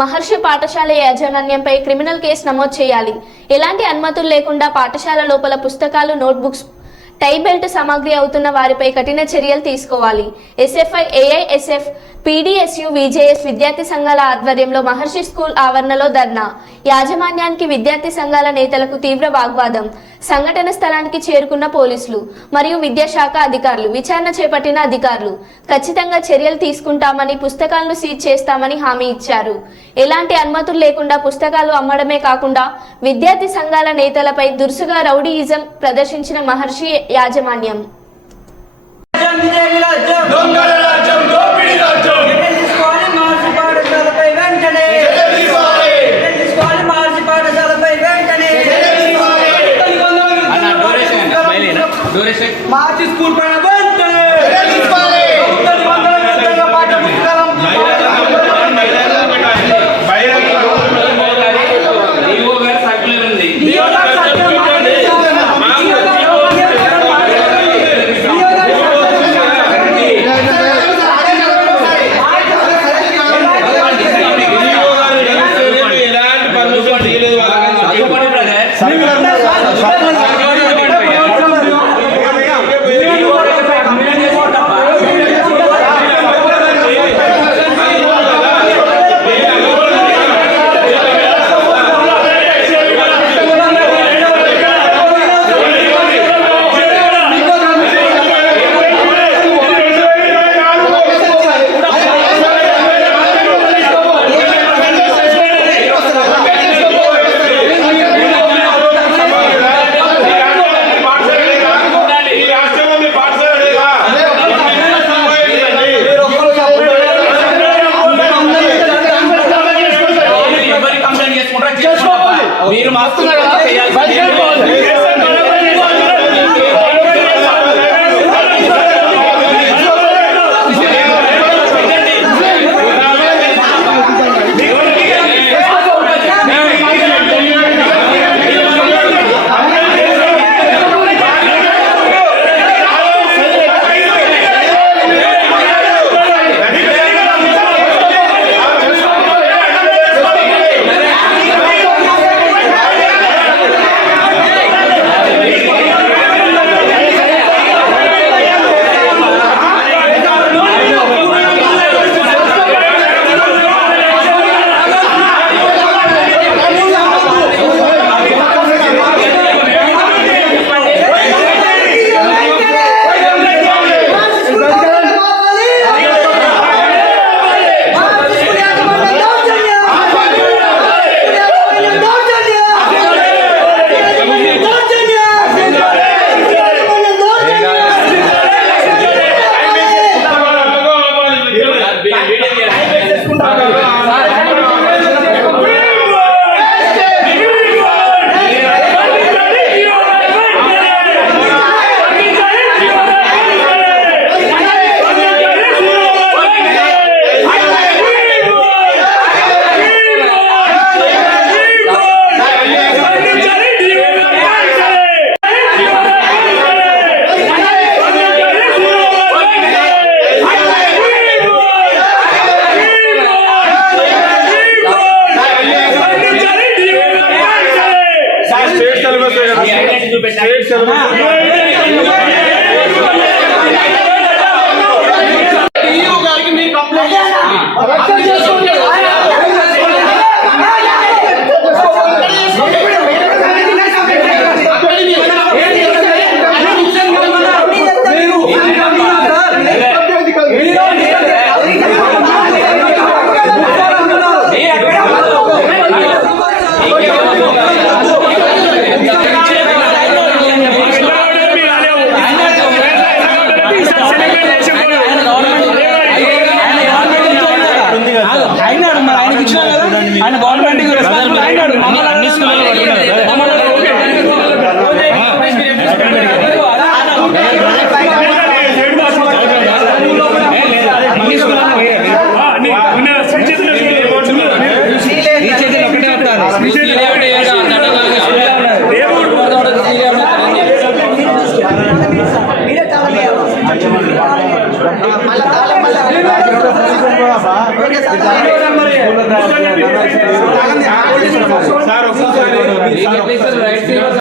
మహర్షి పాఠశాల యాజమాన్యంపై criminal case నమోదు చేయాలి. ఎలాంటి అనుమతులు లేకుండా పాఠశాల లోపల పుస్తకాలు, నోట్బుక్స్, టై బెల్ట్ సామాగ్రి అవుతున్న వారిపై కఠిన చర్యలు తీసుకోవాలి. ఎస్ఎఫ్ఐ, ఏఐఎస్ఎఫ్, పీడీఎస్యు, విజేఎస్ విద్యార్థి సంఘాల ఆధ్వర్యంలో మహర్షి స్కూల్ ఆవరణలో ధర్నా. యాజమాన్యానికి విద్యార్థి సంఘాల నేతలకు తీవ్ర వాగ్వాదం. సంఘటన స్థలానికి చేరుకున్న పోలీసులు మరియు విద్యాశాఖ అధికారులు. విచారణ చేపట్టిన అధికారులు ఖచ్చితంగా చర్యలు తీసుకుంటామని, పుస్తకాలను సీజ్ చేస్తామని హామీ ఇచ్చారు. ఎలాంటి అనుమతులు లేకుండా పుస్తకాలు అమ్మడమే కాకుండా విద్యార్థి సంఘాల నేతలపై దురుసుగా రౌడీయిజం ప్రదర్శించిన మహర్షి యాజమాన్యం. మార్చి స్కూల్ పైన మీరు మాస్తున్నారు కదా Mala సార్ ఒక్కసారి మీకు ఎట్లా ఇస్తారు రైట్